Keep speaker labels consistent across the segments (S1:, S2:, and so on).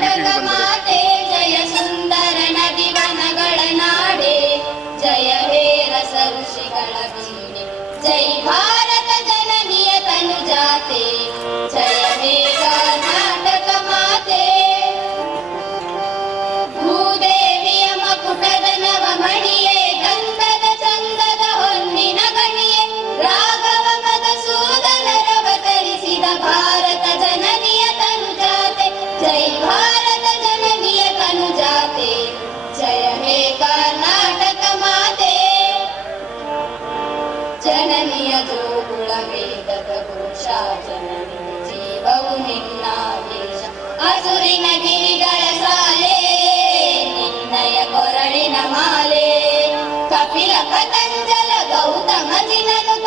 S1: ಜಯ ಸುಂದರ ನದಿ ವನಗಳ ನಾಡೆ ಜಯ ಹೇ ರಸ ಜೈ ಭಾರತ ಜನನಿಯ ತನು ಜಾತೆ ಜಯ ಹೇ ಕರ್ನಾಟಕ ಮಾತೆ ಭೂದೇವಿಯ ಮಕುಟದ ನವಮಣಿಯೇ ಗಂಧದ ಚಂದದ ಹೊನ್ನಿನ ಗಣಿಯೇ ರಾಘವ ಮಧುಸೂದನರವತರಿಸಿದ ಭಾರತ ಜನನಿ ಅಸುರಿ ಗಿರಿಗಳ ಸಾಲೆ ನಿನ್ನಯ ಕೊರಳಿನ ಮಾಲೆ ಕಪಿಲ ಪತಂಜಲ ಗೌತಮ ಜಿನನುತ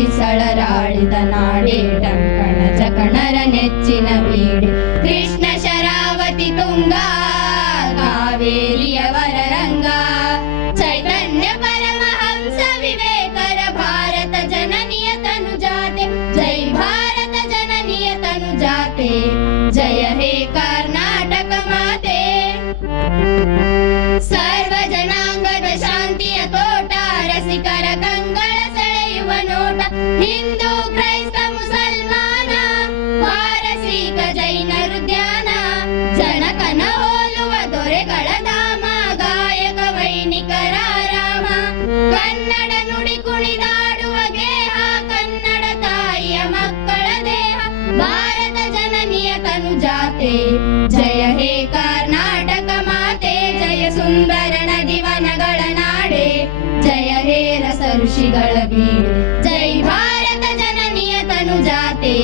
S1: नाडे टङ्कण च कृष्ण शरावति तुङ्गा कावेरीय वररंगा, चैतन्य परमहंस विवेकर भारत जननिय तनुजाते जय भारत तनुजाते जय हे कर्नाटक माते सर्व तनुजाते जय हे कर्नाटक माते जय सुंदर नदिवनಗಳ ನಾಡೆ ಜಯ ಹೇ ರಸ ಋಷಿಗಳ ಬೀಡು ಜೈ ಭಾರತ ಜನನಿಯ ತನುಜಾತೆ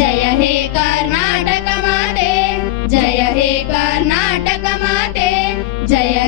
S1: ಜಯ ಹೇ कर्नाटक ಮಾತೆ ಜಯ ಹೇ कर्नाटक ಮಾತೆ ಜಯ